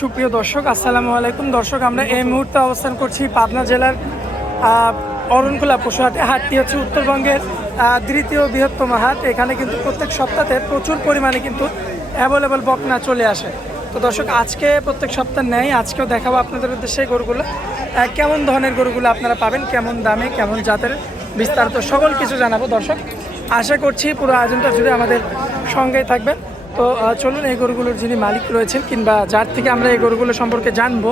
সুপ্রিয় দর্শক, আসসালামু আলাইকুম। দর্শক, আমরা এই মুহূর্তে অবস্থান করছি পাবনা জেলার অরণকুলা পশুহাটে। হাটটি হচ্ছে উত্তরবঙ্গের দ্বিতীয় বৃহত্তম হাট। এখানে কিন্তু প্রত্যেক সপ্তাহে প্রচুর পরিমাণে কিন্তু অ্যাভেলেবল বকনা চলে আসে। তো দর্শক, আজকে প্রত্যেক সপ্তাহ নেই, আজকেও দেখাবো আপনাদের উদ্দেশ্যে গরুগুলো। কেমন ধরনের গরুগুলো আপনারা পাবেন, কেমন দামে, কেমন জাতের, বিস্তারিত সকল কিছু জানাব। দর্শক, আশা করছি পুরো আয়োজনটা জুড়ে আমাদের সঙ্গেই থাকবেন। তো চলুন এই গরুগুলোর যিনি মালিক রয়েছেন কিংবা যার থেকে আমরা এই গরুগুলো সম্পর্কে জানব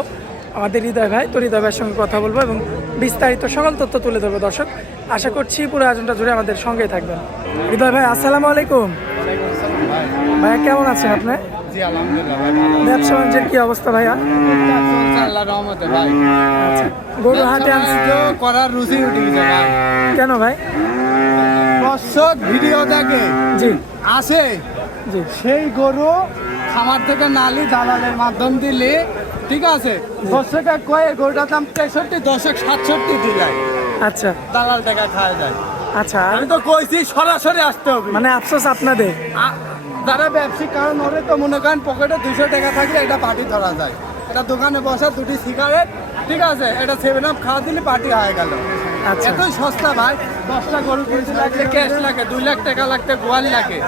আমাদের হৃদয় ভাই তো হৃদয় ভাইয়ের সঙ্গে কথা বলব এবং বিস্তারিত সকল তথ্য তুলে ধরবো। দর্শক আশা করছি পুরো আয়োজনটা জুড়ে আমাদের সঙ্গেই থাকবেন। হৃদয় ভাই আসসালামু আলাইকুম। ভাইয়া কেমন আছেন আপনি? ব্যবসা বাণিজ্যের কি অবস্থা ভাইয়া? রহমতে আচ্ছা গরু হাটে করার রুচি উঠে গেছে কেন ভাই? ভিডিও দেখে জি। আসে জি। সেই গরু খামার থেকে নালি দালালের মাধ্যম দিলে ঠিক আছে? দর্শকে কয়ে গরুটার দাম তেষট্টি দশক সাতষট্টি দিয়ে যায় আচ্ছা। দালাল টাকা খাওয়া যায়। আচ্ছা আমি তো কইছি সরাসরি আসতে হবে। মানে আফসোস আপনাদের? যারা ব্যবসায়িক কারণ ওরে তো মনে করেন পকেটে দুশো টাকা থাকলে এটা পার্টি ধরা যায়। এটা দোকানে বসা দুটি সিগারেট ঠিক আছে? এটা সেভেন আপ খাওয়া দিলে পার্টি হয়ে গেল। আচ্ছা। এতই সস্তা ভাই। দশটা গরু কিনতে লাগলে ক্যাশ লাগে দুই লাখ টাকা লাগতে গোয়াল লাগে।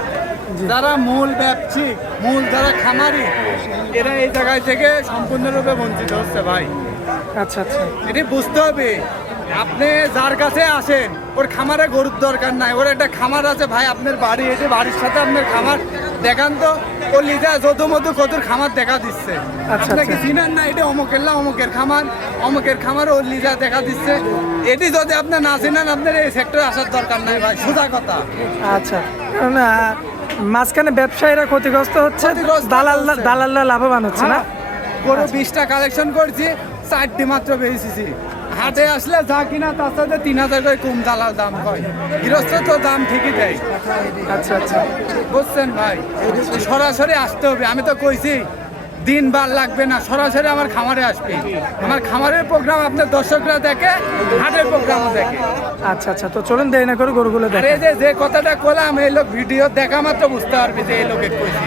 যারা মূল ব্যবসায়িক মূল যারা খামারি এরা এই জায়গায় থেকে সম্পূর্ণরূপে বঞ্চিত হচ্ছে ভাই। আচ্ছা আচ্ছা। এটি বুঝতে হবে আপনি যার কাছে আসেন ওর খামারে গরুর দরকার নাই ওর একটা খামার আছে ভাই আপনার বাড়ি এসে বাড়ির সাথে আপনার খামার দেখান তো ও লিজা যত মতো কত খামার দেখা দিচ্ছে। আচ্ছা, আপনাকে আচ্ছা। চিনেন না এটা অমুকের না অমুকের খামার অমুকের খামার ও লিজা দেখা দিচ্ছে। এটি যদি আপনি না চিনেন আপনার এই সেক্টরে আসার দরকার নাই ভাই সোজা কথা। আচ্ছা মাঝখানে ব্যবসায়ীরা ক্ষতিগ্রস্ত হচ্ছে দালাল দালালরা লাভবান হচ্ছে না? পুরো গরু বিশটা কালেকশন করছি চারটি মাত্র বেরিয়েছি হাতে আসলে যা কিনা তার সাথে তিন হাজার করে কম দালাল দাম হয়। গৃহস্থ তো দাম ঠিকই দেয়। আচ্ছা আচ্ছা। বুঝছেন ভাই? সরাসরি আসতে হবে আমি তো কইছি দিন বার লাগবে না সরাসরি আমার খামারে আসবে। আমার খামারের প্রোগ্রাম আপনার দর্শকরা দেখে হাটের প্রোগ্রামও দেখে। আচ্ছা আচ্ছা তো চলুন দেরি না করে গরুগুলো আর দেখে যে যে কথাটা করলাম এই লোক ভিডিও দেখা মাত্র বুঝতে পারবে যে এই লোকের কইছি।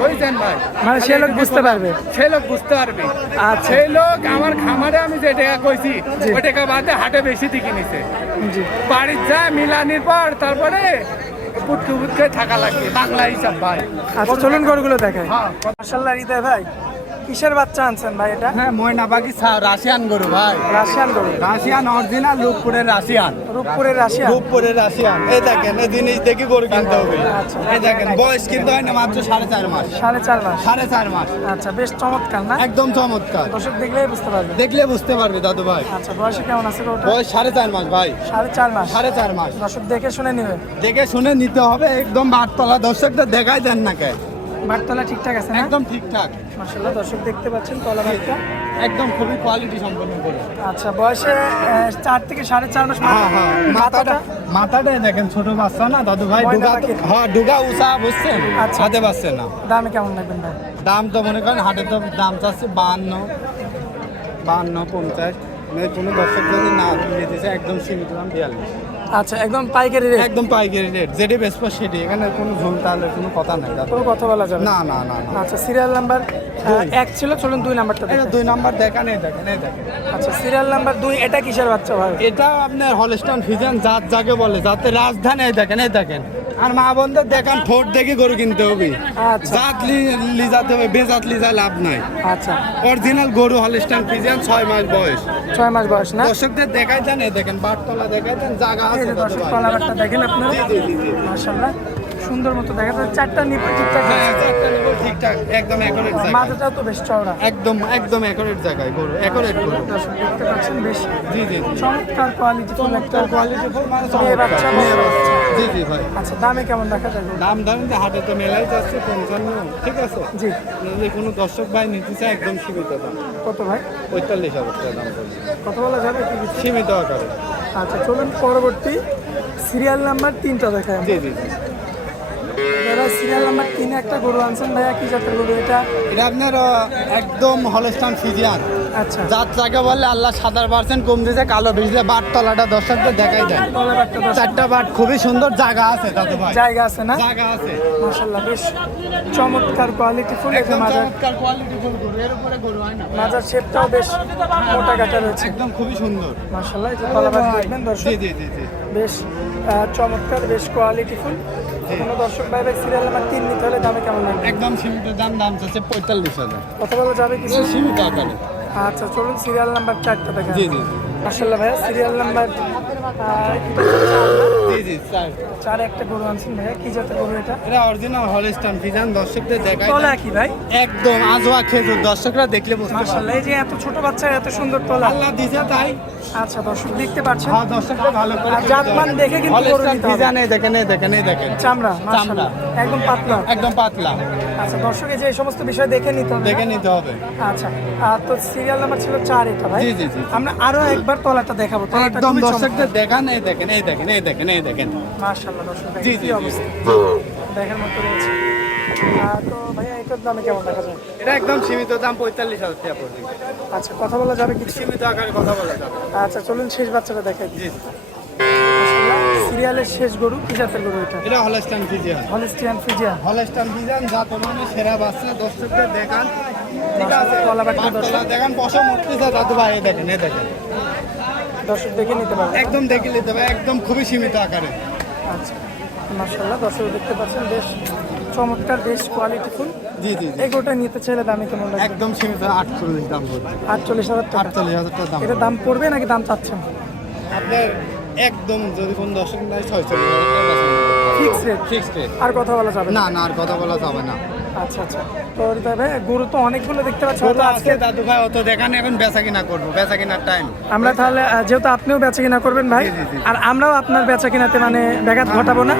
বুঝছেন ভাই? মানে সে লোক বুঝতে পারবে। সে লোক বুঝতে পারবে। আচ্ছা। সেই লোক আমার খামারে আমি যে টাকা কইছি ওই টাকা বাদে হাটে বেশি দিকে নিছে। বাড়ির যা মিলানির পর তারপরে পুটকে থাকা লাগবে বাংলা হিসাব ভাই। আচ্ছা চলুন গরুগুলো দেখে হ্যাঁ মার্শাল্লাহ হৃদয় ভাই। কিসের বাচ্চা আনছেন ভাই এটা? হ্যাঁ ময়না বাকি রাশিয়ান গরু ভাই। রাশিয়ান গরু। রাশিয়ান অরিজিনাল রূপপুরের রাশিয়ান। রূপপুরের রাশিয়ান? রূপপুরের রাশিয়ান। এই দেখেন এই জিনিস দেখে গরু কিনতে হবে। আচ্ছা। এই দেখেন বয়স কিন্তু হয় না মাত্র সাড়ে চার মাস। সাড়ে চার মাস। সাড়ে চার মাস। আচ্ছা বেশ চমৎকার না? একদম চমৎকার। দর্শক দেখলেই বুঝতে পারবে। দেখলে বুঝতে পারবে দাদু ভাই। আচ্ছা বয়সে কেমন আছে গরুটা? বয়স সাড়ে চার মাস ভাই। সাড়ে চার মাস। সাড়ে চার মাস। দর্শক দেখে শুনে নিবে। দেখে শুনে নিতে হবে একদম বাটতলা দর্শকদের দেখাই দেন না কে। বাটতলা ঠিকঠাক আছে না? একদম ঠিকঠাক। মার্শাল্লাহ দর্শক দেখতে পাচ্ছেন তলা বাটটা একদম খুবই কোয়ালিটি সম্পন্ন করে। আচ্ছা বয়সে চার থেকে সাড়ে চার মাস হ্যাঁ হ্যাঁ মাথাটা মাথাটা? দেখেন ছোট বাচ্চা না দাদু ভাই ডুগা। হ্যাঁ ডুগা উষা বুঝছেন? আচ্ছা। হাতে পাচ্ছে না। দামে কেমন লাগবেন ভাই? দাম তো মনে করেন হাটে তো দাম চাচ্ছে বাহান্ন বাহান্ন পঞ্চাশ। কোনো দর্শক যদি না নিতে চায় একদম সীমিত দাম বিয়াল্লিশ। আচ্ছা একদম পাইকারি রেট একদম পাইকারি রেট যেটি বেসপো সেটি। এখানে কোনো ঝুল তাহলে কোনো কথা নাই। কোনো কথা বলা যাবে না। না না আচ্ছা সিরিয়াল নাম্বার এক ছিল চলুন দুই নাম্বারটা এটা দুই নাম্বার দেখেন এই দেখেন এই দেখেন আচ্ছা সিরিয়াল নাম্বার দুই এটা কিসের বাচ্চা ভাই? এটা আপনার হলস্টন ফিজান জাত যাকে বলে যাতে রাজধানী দেখেন এই দেখেন। আর মা বোনদের দেখান। ঠোঁট দেখে গরু কিনতে হবে। আচ্ছা। জাত লিজাতে হবে বেজাত লিজা লাভ নাই। আচ্ছা। অরিজিনাল গরু হলস্টন ফিজিয়ান ছয় মাস বয়স। ছয় মাস বয়স না? দর্শকদের দেখাই দেন দেখেন বাটতলা দেখাই দেন জায়গা আছে দর্শক। তলাবারটা দেখেন আপনারা? জি, জি, জি, জি। মাশাআল্লাহ সুন্দর মতো দেখা যাচ্ছে। চারটা নিপ ঠিকঠাক হ্যাঁ। চারটা নেব ঠিকঠাক একদম অ্যাকোরেট জায়গা। মাথাটাও তো বেশ চওড়া। একদম একদম অ্যাকোরেট জায়গায় গরু অ্যাকোরেট গরু। দেখতে পাচ্ছেন বেশ জি জি চমৎকার কোয়ালিটি ফুল একটা চমৎকার কোয়ালিটি ফুল মানে মেয়ে বাচ্চা, জি জি ভাই। আচ্ছা দামে কেমন দেখা যাবে দাম যে হাটে তো মেলাই যাচ্ছে পঞ্চান্ন ঠিক আছে? জি। যদি কোনো দর্শক ভাই নিতে চায় একদম সীমিত দাম। কত ভাই? পঁয়তাল্লিশ হাজার টাকা দাম কত বলা যাবে? কি সীমিত আকারে। আচ্ছা চলুন পরবর্তী সিরিয়াল নাম্বার তিনটা দেখায় জি জি জি। এবার সিরিয়াল নাম্বার তিনে একটা গরু আনছেন ভাইয়া কি জাতের গরু এটা? এটা আপনার একদম হলস্টান ফিজিয়ান আচ্ছা। জাত যাকে বললে আল্লাহ সাতার পার্সেন্ট কম দিয়েছে কালো ভিজলে বাট তলাটা দর্শকদের দেখাই দেয়। চারটা বাট খুবই সুন্দর জায়গা আছে দাদু ভাই। জায়গা আছে না? জায়গা আছে। মাশাল্লাহ বেশ চমৎকার কোয়ালিটি ফুল। একদম চমৎকার কোয়ালিটি ফুল গরু এর উপরে গরু হয় না। মাজার শেপটাও বেশ মোটা কাটা রয়েছে। একদম খুবই সুন্দর। মাশাল্লাহ এই যে তলাবাদ দেখবেন দর্শক? জি জি জি বেশ চমৎকার বেশ কোয়ালিটি ফুল। কোনো দর্শক ভাই ভাই সিরিয়াল নাম্বার তিন নিতে হলে দামে কেমন লাগবে? একদম সীমিত দাম দাম চাচ্ছে পঁয়তাল্লিশ হাজার। কথা বলা যাবে কিছু? সীমিত আকারে। আচ্ছা চলুন সিরিয়াল নাম্বার চারটা দেখেন জি জি মার্শাল্লাহ ভাইয়া সিরিয়াল নাম্বার জি জি স্যার চার একটা গরু আনছেন ভাইয়া কি জাতের গরু এটা? এটা অরিজিনাল হলস্টান ফিজান দর্শকদের দেখায় তলা কি ভাই? একদম আজোয়া খেজুর দর্শকরা দেখলে বুঝতে পারবে। এই যে এত ছোট বাচ্চা এত সুন্দর তলা আল্লাহ দিছে তাই। আচ্ছা দর্শক দেখতে পাচ্ছেন। হ্যাঁ দর্শকরা ভালো করে জাতমান দেখে কিন্তু গরু নিতে হবে। ফিজান এই দেখেন এই দেখেন এই দেখেন। চামড়া মাশাল্লাহ একদম পাতলা। একদম পাতলা। আচ্ছা দর্শকে যে এই সমস্ত বিষয় দেখে নিতে হবে। দেখে নিতে হবে। আচ্ছা আর তো সিরিয়াল নাম্বার ছিল এটা ভাই। জি, জি, জি। আমরা আরও একবার তলাটা দেখাবো। তলাটা একদম দর্শকদের দেখান এই দেখেন এই দেখেন এই দেখেন এই দেখেন। মাশাআল্লাহ দর্শক জি, জি। অবস্থা? দেখার মতো রয়েছে। তো ভাইয়া এটার দামে কেমন দেখা যায়? এটা একদম সীমিত দাম পঁয়তাল্লিশ হাজার টাকা পড়বে। আচ্ছা কথা বলা যাবে সীমিত আকারে কথা বলা যাবে। আচ্ছা চলুন শেষ বাচ্চাটা দেখাই জি। সিরিয়ালের শেষ গরু কি জাতের গরু এটা? এটা Holstein Friesian. Holstein Friesian. Holstein Friesian তোমার সেরা বাচ্চা দর্শকদের দেখান। ঠিক আছে তলা বাট্টা দেখান পশম উঠতেছে দাদু ভাই দেখেন এই দেখেন। দর্শক দেখে নিতে পারবে একদম দেখে নিতে হবে একদম খুবই সীমিত আকারে। আচ্ছা মাশাআল্লাহ দর্শক দেখতে পাচ্ছেন বেশ চমৎকার বেশ কোয়ালিটি ফুল জি জি। এই নিতে চাইলে দামে কেমন লাগবে? একদম সীমিত আটচল্লিশ দাম পড়বে। আটচল্লিশ হাজার টাকা। আটচল্লিশ হাজার টাকা দাম এটা দাম পড়বে। নাকি দাম চাচ্ছেন? আপনার একদম যদি কোন দর্শক নাই ছয়চল্লিশ হাজার টাকা ফিক্স রেট ফিক্সড রেট আর কথা বলা যাবে না না আর কথা বলা যাবে না। আচ্ছা আচ্ছা। তো হৃদয় ভাই গরু তো অনেকগুলো দেখতে পাচ্ছি তো আজকে দাদু ভাই অত দেখান এখন বেচা কিনা করব বেচা কিনার টাইম আমরা তাহলে যেহেতু আপনিও বেচা কিনা করবেন ভাই। আর আমরাও আপনার বেচা কিনাতে মানে ব্যাঘাত ঘটাবো না।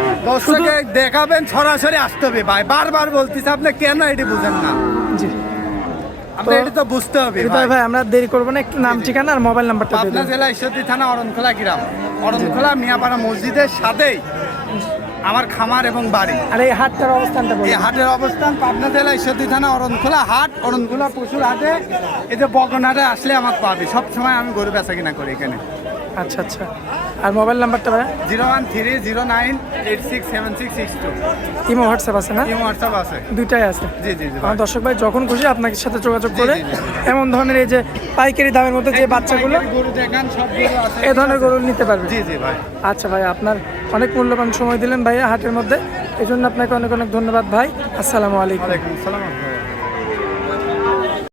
শুধু দর্শকে দেখাবেন সরাসরি আসতে হবে ভাই বারবার বলতেছে আপনি কেন এটি বুঝেন না? জি। আপনি এটি তো বুঝতে হবে হৃদয় ভাই। আমরা দেরি করব না একটু নাম ঠিকানা আর মোবাইল নাম্বারটা দেবেন। জেলা ঈশ্বরদী থানা অরণখোলা গ্রাম। অরণখোলা মিয়াপাড়া মসজিদের সাথেই আমার খামার এবং বাড়ি। আর এই হাটটার অবস্থানটা এই হাটের অবস্থান পাবনা জেলা ঈশ্বরদী থানা অরণখোলা হাট অরণখোলা পশুর হাটে। এই যে বগনারে আসলে আমার পাবে। সবসময় আমি গরু বেচা কিনা করি এখানে। আচ্ছা আচ্ছা। আর মোবাইল নাম্বারটা ভাই zero one three zero nine eight six seven six six two. Imo WhatsApp আছে না? ইমো হোয়াটসঅ্যাপ আছে। দুইটাই আছে। জি জি আমার দর্শক ভাই যখন খুশি আপনার সাথে যোগাযোগ করে। এমন ধরনের এই যে পাইকারি দামের মধ্যে যে বাচ্চাগুলো গরু দেখান সব গরু আছে। এ ধরনের গরু নিতে পারবে। জি জি ভাই। আচ্ছা ভাই আপনার অনেক মূল্যবান সময় দিলেন ভাইয়া হাটের মধ্যে। এই জন্য আপনাকে অনেক অনেক ধন্যবাদ ভাই। আসসালামু আলাইকুম। ওয়ালাইকুম আসসালাম